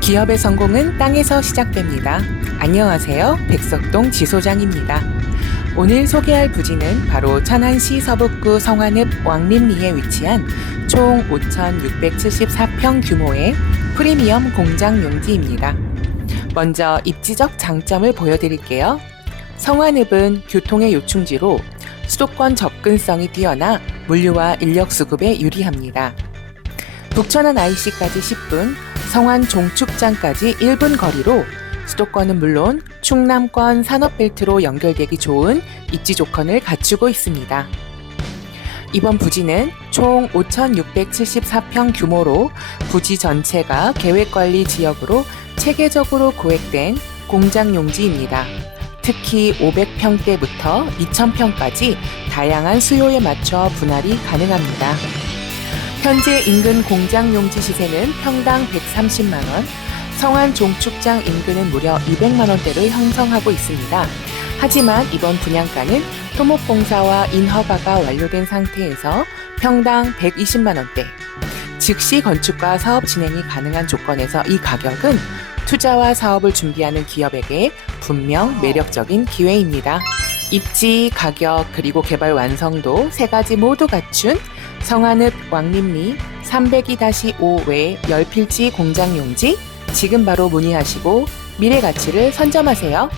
기업의 성공은 땅에서 시작됩니다. 안녕하세요. 백석동 지소장입니다. 오늘 소개할 부지는 바로 천안시 서북구 성안읍 왕림리에 위치한 총 5,674평 규모의 프리미엄 공장 용지입니다. 먼저 입지적 장점을 보여드릴게요. 성안읍은 교통의 요충지로 수도권 접근성이 뛰어나 물류와 인력 수급에 유리합니다. 북천안 IC까지 10분, 성안 종축장까지 1분 거리로 수도권은 물론 충남권 산업벨트로 연결되기 좋은 입지 조건을 갖추고 있습니다. 이번 부지는 총 5,674평 규모로 부지 전체가 계획관리 지역으로 체계적으로 고획된 공장 용지입니다. 특히 500평대부터 2,000평까지 다양한 수요에 맞춰 분할이 가능합니다. 현재 인근 공장 용지 시세는 평당 130만 원, 성안 종축장 인근은 무려 200만 원대를 형성하고 있습니다. 하지만 이번 분양가는 토목공사와 인허가가 완료된 상태에서 평당 120만 원대, 즉시 건축과 사업 진행이 가능한 조건에서 이 가격은 투자와 사업을 준비하는 기업에게 분명 매력적인 기회입니다. 입지, 가격, 그리고 개발 완성도 세 가지 모두 갖춘 성안읍 왕림리 302-5 외 열필지 공장 용지 지금 바로 문의하시고 미래 가치를 선점하세요.